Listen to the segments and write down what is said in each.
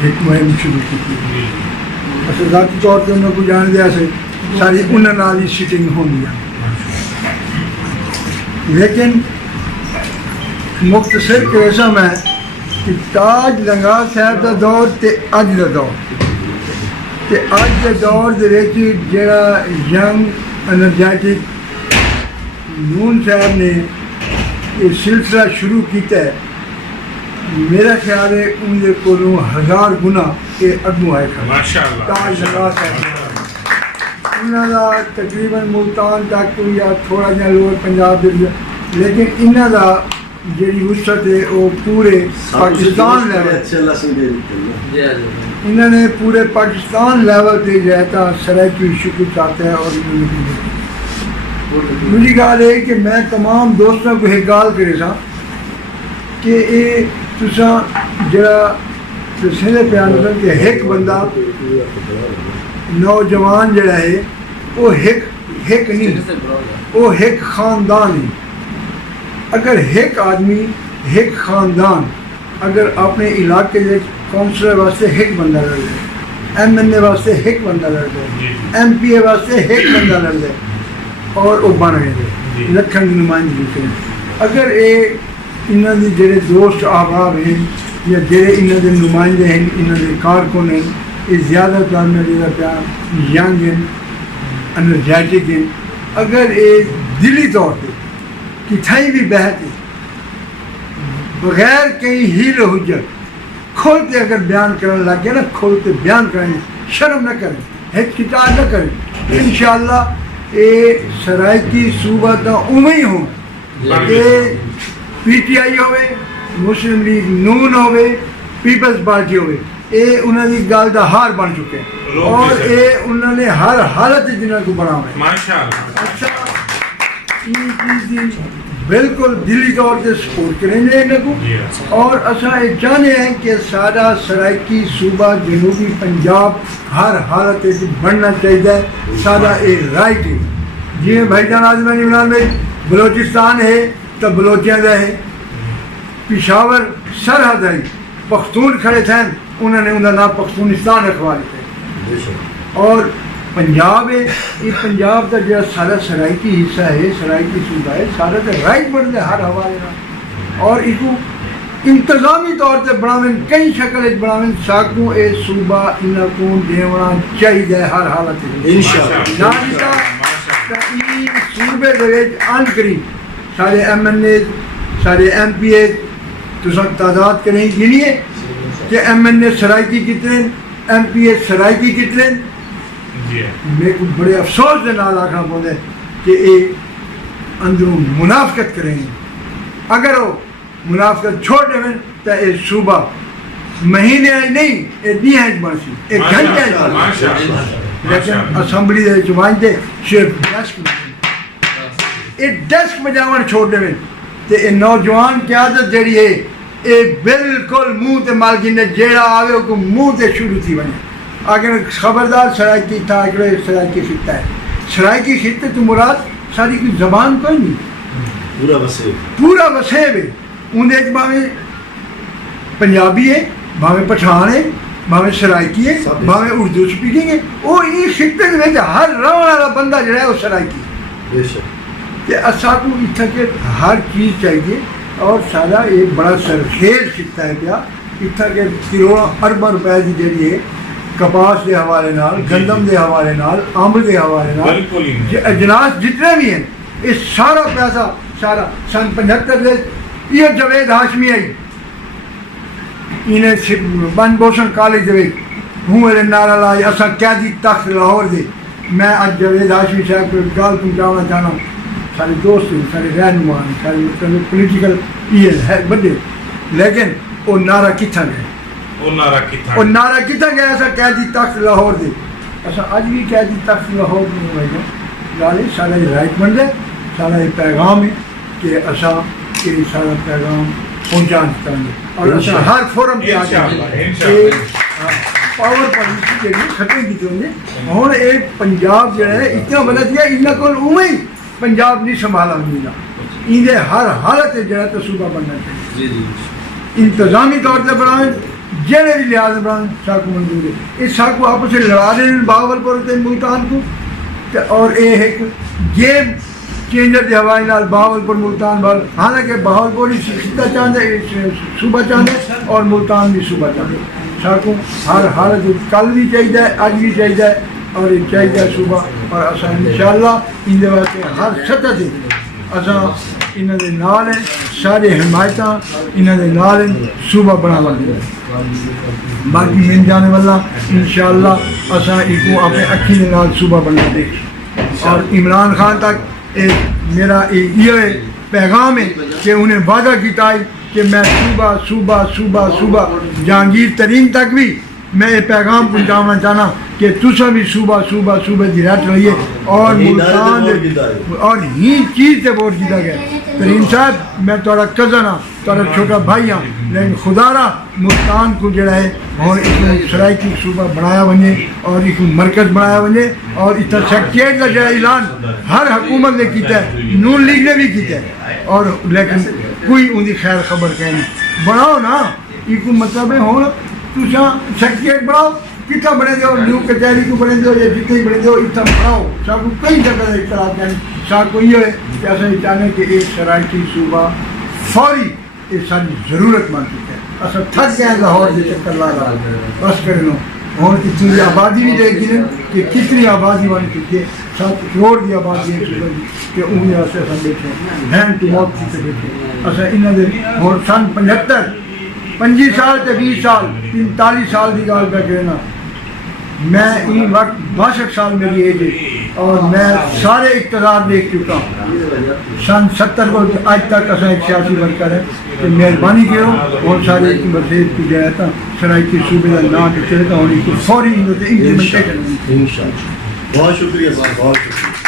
ایک مہم شروع کی اصل ذاتی طور پہ انہوں کو جان دیا سے ساری انہوں نال ہی سٹنگ ہونی ہے لیکن مختصر قسم ہے کہ تاج لنگا صاحب دا دور تے اج دا دور تے اج دے دور دے وچ جڑا ینگ انرجیٹک نون صاحب نے یہ سلسلہ شروع کیتا ہے میرا خیال ہے ان دے کولوں 1000 گنا یہ اگوں آئے کھڑا تاج لنگا صاحب انہاں دا تقریباً ملتان تک یا تھوڑا جہا لوور پنجاب دے لیکن انہاں دا جیڑی وسعت ہے وہ پورے پاکستان لیول انہوں نے پورے پاکستان لیول پہ رہتا سرائکی شکر چاہتا ہے اور مجھے گال ہے کہ میں تمام دوستوں کو ایک گال کرے سا کہ یہ تساں جڑا سندے پیان کہ ایک بندہ نوجوان جڑا ہے وہ ایک نہیں وہ ایک خاندان ہے اگر ایک آدمی ایک خاندان اگر اپنے علاقے کے کونسلر واسطے ایک بندہ لڑ لے ایم این اے واسطے ایک بندہ لڑ لے ایم پی اے واسطے ایک بندہ لڑ لے اور وہ بن گئے لکھن کی نمائندگی کریں اگر یہ انہوں نے جڑے دوست احباب ہیں یا جڑے انہوں نے نمائندے ہیں انہوں نے کارکن ہیں یہ زیادہ تر میں جڑا پیار ینگ ہیں انرجیٹک ہیں اگر یہ دلی طور پہ کتھائی بھی بہت ہے بغیر کہیں ہیل حجت کھولتے اگر بیان کرنے لگ گیا نا کھولتے بیان کریں شرم نہ کریں ہچکچاہٹ نہ کریں انشاءاللہ یہ سرائکی صوبہ تا اوہیں ہوں یہ پی ٹی آئی ہوئے مسلم لیگ نون ہوئے پیپلز پارٹی ہوئے یہ انہوں نے گال دا ہار بن چکے اور یہ انہوں نے ہر حالت جنہوں کو بڑھا ہوئے اچھا بالکل دلی طور سے سپورٹ کریں گے انہوں کو اور اصلا یہ چاہتے ہیں کہ سارا سرائکی صوبہ جنوبی پنجاب ہر حالت بڑھنا چاہیے سارا یہ رائٹ ہے جی بھائی جان آزمانی عمران بھائی بلوچستان ہے تو بلوچیاں دا ہے پشاور سرحد ہے پختون کھڑے تھے انہوں نے انہوں نے نام پختونستان رکھوا لیتے اور پنجاب ہے یہ پنجاب کا جو سارا سرائکی حصہ ہے سرائکی صوبہ ہے سارا تو رائٹ بن دے ہر حوالے نہ اور اس کو انتظامی طور سے بڑھاویں کئی شکل بڑھاویں ساکوں اے صوبہ انہوں کو دیونا چاہیے ہر حالت انشاءاللہ یہ صوبے دے ان قریب سارے ایم این اے سارے ایم پی اے تو سب تعداد کے نہیں گنیے کہ ایم این اے سرائکی کتنے ایم پی اے سرائکی کتنے میرے کو بڑے افسوس کے نال آخنا پڑتا ہے کہ یہ اندروں منافقت کریں گے اگر وہ منافقت چھوڑ دیں تو یہ صوبہ مہینے نہیں یہ دیہات بن سی ایک گھنٹے لیکن اسمبلی دے چمانتے صرف ڈسک بجاون چھوڑ دیں تو یہ نوجوان قیادت جڑی ہے یہ بالکل منہ تے مالکی نے جیڑا آوے کو منہ تے شروع تھی بنے اگر خبردار سرائکی تھا اگر سرائکی خطہ ہے سرائکی خطے تو مراد ساری کی زبان کوئی نہیں پورا وسیب ہے اندھے ایک باویں پنجابی ہے باویں پٹھان ہے باویں سرائکی ہے باویں اردو سپیکنگ ہے وہ یہ خطے میں ہر رہنے والا بندہ جو ہے وہ سرائکی کہ اسا کو اتنا کہ ہر چیز چاہیے اور سارا ایک بڑا سرخیز خطہ ہے کیا اتنا کہ کروڑوں اربوں روپے کی جڑی ہے کپاس کے حوالے نال گندم کے حوالے نال امب کے حوالے نال اجناس جتنے بھی ہیں یہ سارا پیسہ سارا سن 75 دے یہ جوید ہاشمی آئی انہیں بن بھوشن کالج دے ہوں میرے نعرہ لائی اصا قیدی تخت لاہور دے میں اج جوید ہاشمی صاحب کو گال پہنچانا چاہنا سارے دوست ہیں سارے رہنما ہیں سارے مطلب پولیٹیکل یہ ہے بڑے لیکن وہ نعرہ کتنا گئے اور نعرہ کتنا گیا ایسا قیدی تخت لاہور دے ایسا آج بھی قیدی تخت لاہور دے ہوئے گا گالے سارا یہ رائٹ بن جائے سارا یہ پیغام ہے کہ ایسا کہ سارا پیغام پہنچان کریں گے اور ایسا ہر فورم پہ آ جائے پاور پالیسی کے لیے ختم کی ہوں گے ہوں ایک پنجاب جو ہے اتنا بنا دیا انہیں کو اوہیں پنجاب نہیں سنبھالا ملا انہیں ہر حالت جو ہے تو صوبہ بننا چاہیے انتظامی طور سے بڑھائیں جہے بھی لحاظ بنا ساکو منظور ہے. یہ ساکو آپس سے لڑا رہے ہیں بہاولپور تے ملتان کو اور یہ ایک گیم چینجر کے حوالے نال بہاولپور ملتان بال حالانکہ بہاولپور ہی خطہ چاہتے صوبہ چاہتے اور ملتان بھی صوبہ چاہتے. ساکو ہر حالت کل بھی چاہیے اج بھی چاہیے اور یہ چاہیے صوبہ اور اصل انشاءاللہ ان واسطے ہر سطح سے اصل انہوں کے نال ہیں سارے حمایت انہوں کے نال ہیں صوبہ بناوا دے. باقی من جانے والا انشاءاللہ اصل یہ اپنے اکھی کے نال صوبہ بنا دے. اور عمران خان تک میرا یہ پیغام ہے کہ انہیں وعدہ کیتا ہے کہ میں صوبہ صوبہ صوبہ صوبہ جہانگیر ترین تک بھی میں یہ پیغام پہنچانا چاہنا کہ تسا بھی صوبہ صوبہ صوبہ دی رات رہیے اور ملتان اور ہی چیز سے ووٹ جیتا گیا. ترین صاحب میں تھوڑا کزن ہاں تھوڑا چھوٹا بھائی ہاں لیکن خدا را ملتان کو جڑا ہے اور ایک سرائکی صوبہ بنایا ونے اور ایک مرکز بنایا ونے اور اس طرح سیکریٹریٹ کا جڑا اعلان ہر حکومت نے کیتا ہے نون لیگ نے بھی کیتا ہے اور لیکن کوئی ان کی خیر خبر کہیں بناؤ نا. ایک مطلب ہے ہوں تسا سیکریٹریٹ بناؤ کتنا بنے دو نیو کچہری کو بنے دو یا جتنے بنے دو اتنا بناؤ. سب کو کئی جگہ کا اختلاف کریں سب کو یہ ہے کہ اصل چاہتے کہ ایک سرائکی صوبہ فوری یہ ساری ضرورت بن چکا ہے. اصل تھک گئے لاہور کے چکر لا رہا بس کر لو اور اتنی آبادی بھی دیکھ گی کہ کتنی آبادی بن چکی ہے. 7 کروڑ کی آبادی ہے صوبہ کی کہ انہیں واسطے اصل بیٹھے ہینڈ ٹو ماؤتھ سے بیٹھے. اصل انہوں نے اور سن 75 25 سال تے 20 سال 45 سال کی گل پہ کہنا میں یہ وقت 62 سال میری ایج ہے اور میں سارے اقتدار دیکھ چکا ہوں. سن 70 کو آج تک اصل ایک سیاسی ورکر ہے کہ مہربانی کرو اور سارے مسجد کی جائے تھا سرائکی صوبے کا نام چلے تھا اور فوری انشاءاللہ. بہت شکریہ صاحب بہت شکریہ.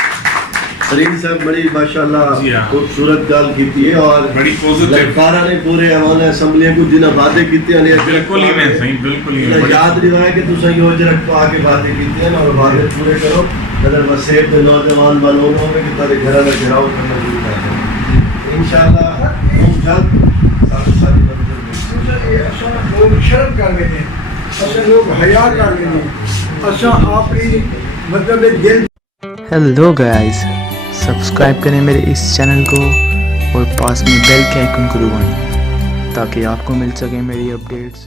ترین صاحب بڑی ماشاءاللہ خوبصورت گل کی ہے اور بڑی پوزیٹیو لڑکارا نے پورے ہمارے اسمبلی کو جنہیں باتیں کی ہیں بالکل ہی میں صحیح بالکل ہی یاد رہا ہے کہ تسا یہ جرک پا کے باتیں کی ہیں اور باتیں پورے کرو نظر وسیع کے نوجوان والوں میں کہ تارے گھر کا گھراؤ کرنا شروع کر دیں انشاءاللہ. ہم جلد ساری لوگ شرم کر رہے ہیں اصل لوگ حیا کر رہے ہیں اصل اپنی مطلب دل. ہیلو گائز سبسکرائب کریں میرے اس چینل کو اور پاس میں بیل کے آئیکن کو دبائیں تاکہ آپ کو مل سکیں میری اپڈیٹس.